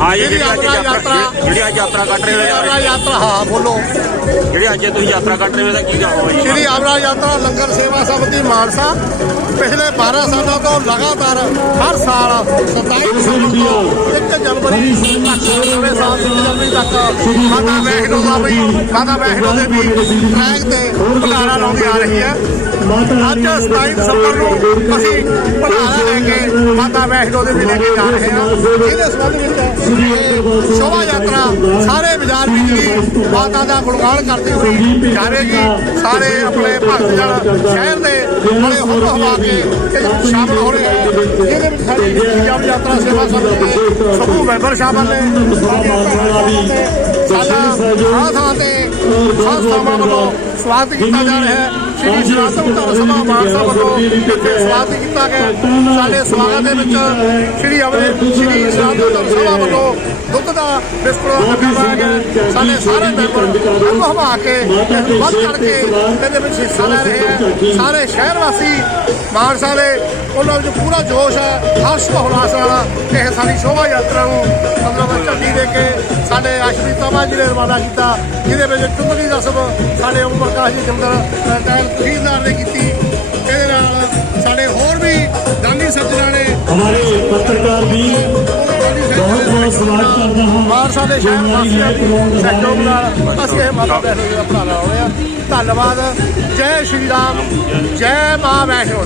ਹਾਂ ਜਿਹੜੀ ਅੱਜ ਯਾਤਰਾ ਜਿਹੜੀ ਅੱਜ ਯਾਤਰਾ ਕੱਢ ਰਹੇ ਹੋ ਯਾਤਰਾ ਹਾਂ ਬੋਲੋ। ਜਿਹੜੀ ਅੱਜ ਤੁਸੀਂ ਯਾਤਰਾ ਕੱਢ ਰਹੇ ਹੋ ਇਹਦਾ ਕੀ ਕਹੋ ਜੀ ਸ਼੍ਰੀ ਆਵਰਾ ਯਾਤਰਾ ਲੰਗਰ ਸੇਵਾ ਸਮਿਤੀ ਮਾਨਸਾ ਪਿਛਲੇ 12 ਸਾਲਾਂ ਤੋਂ ਲਗਾਤਾਰ ਹਰ ਸਾਲ 27 ਦਸੰਬਰ ਤੋਂ 1 ਜਨਵਰੀ ਤੱਕ ਨਵੇਂ ਸਾਲ ਦੀ ਜਨਵਰੀ ਤੱਕ ਮਾਤਾ ਵੈਸ਼ਨੋ ਦਾ ਵੀ, ਮਾਤਾ ਵੈਸ਼ਨੋ ਦੇ ਵੀ ਟਰੈਕ ਤੇ ਭੰਡਾਰਾ ਲਾਉਂਦੀ ਆ ਰਹੀ ਹੈ। ਅੱਜ 27 ਦਸੰਬਰ ਨੂੰ ਅਸੀਂ ਭੰਡਾਰਾ ਲੈ ਕੇ ਮਾਤਾ ਵੈਸ਼ਨੋ ਦੇ ਵੀ ਲੈ ਕੇ ਜਾ ਰਹੇ ਹਾਂ। ਇਹਦੇ ਸੰਬੰਧ ਵਿੱਚ ਸ਼ੋਭਾ ਯਾਤਰਾ ਸਾਰੇ ਬਾਜ਼ਾਰ ਵਿੱਚ ਵੀ ਮਾਤਾ ਦਾ ਗੁਣਗਾਨ ਕਰਦੇ ਹੋਏ ਜਾਵੇਗੀ ਸਾਰੇ ਆਪਣੇ ਭਗਤ ਸ਼ਹਿਰ ਦੇ ਬੜੇ ਹੁਬ ਹਵਾ ਕੇ ਇਹ ਸ਼ਾਮਲ ਹੋ ਰਹੇ ਹਨ ਇਹਦੇ ਵਿੱਚ ਸਾਡੀ ਪੰਜਾਬ ਯਾਤਰਾ ਸੇਵਾ ਸਮੂਹ ਦੇ ਸਮੂਹ ਮੈਂਬਰ ਸ਼ਾਮਲ ਨੇ। ਸੰਸਥਾਵਾਂ ਵੱਲੋਂ ਸਵਾਗਤ ਕੀਤਾ ਜਾ ਰਿਹਾ ਹੈ। ਸ਼੍ਰੀ ਸ਼ਰਾਤਮ ਧਰਮ ਸਭਾ ਮਾਨਸਾ ਵੱਲੋਂ ਇੱਥੇ ਸਵਾਗਤ ਕੀਤਾ ਗਿਆ। ਸਾਡੇ ਸਵਾਗਤ ਦੇ ਵਿੱਚ ਸ਼੍ਰੀ ਅਮਰੇ ਸ਼੍ਰੀ ਸ਼ਰਾਤਮ ਧਰਮ ਸਭਾ ਵੱਲੋਂ ਦੁੱਧ ਦਾ ਬਿਸਕੁਟ ਲਗਾਇਆ ਗਿਆ ਸਾਡੇ ਸਾਰੇ ਮੈਂਬਰ ਹਵਾ ਕੇ ਵੱਧ ਚੜ ਕੇ ਇਹਦੇ ਵਿੱਚ ਹਿੱਸਾ ਲੈ ਰਹੇ ਹੈ। ਸਾਰੇ ਸ਼ਹਿਰ ਵਾਸੀ ਮਾਨਸਾ ਦੇ ਉਹਨਾਂ ਵਿੱਚ ਪੂਰਾ ਜੋਸ਼ ਹੈ ਹਰਸ਼ ਹੁਲਾਸ ਨਾਲ ਇਹ ਸਾਡੀ ਸ਼ੋਭਾ ਯਾਤਰਾ ਨੂੰ ਸਾਡੇ ਆਸ਼ਰੀ ਸਭਾ ਜੀ ਰਵਾਨਾ ਕੀਤਾ ਜਿਹਦੇ ਵਿੱਚ ਟੁੰਬਲੀ ਦਾ ਸਭ ਸਾਡੇ ਉਮਰ ਕਾਸ਼ ਜੀ ਜੰਦਰ ਟਾਈਮ ਤਹਿਸੀਲਦਾਰ ਨੇ ਕੀਤੀ। ਇਹਦੇ ਨਾਲ ਸਾਡੇ ਹੋਰ ਵੀ ਗਾਂਧੀ ਸੱਜਣਾ ਨੇ ਹਮਾਰੇ ਪੱਤਰਕਾਰ ਵੀ ਬਹੁਤ ਬਹੁਤ ਸਵਾਗਤ ਕਰਦਾ ਹਾਂ। ਮਾਰਸਾ ਦੇ ਸ਼ਹਿਰ ਵਾਸੀਆਂ ਦੀ ਨਾਲ ਅਸੀਂ ਇਹ ਮਾਤਾ ਵੈਸ਼ਨੋ ਦਾ ਭਰਾ ਲਾਉਣੇ ਆ ਧੰਨਵਾਦ। ਜੈ ਸ਼੍ਰੀ ਰਾਮ ਜੈ ਮਾਂ ਵੈਸ਼ਨੋ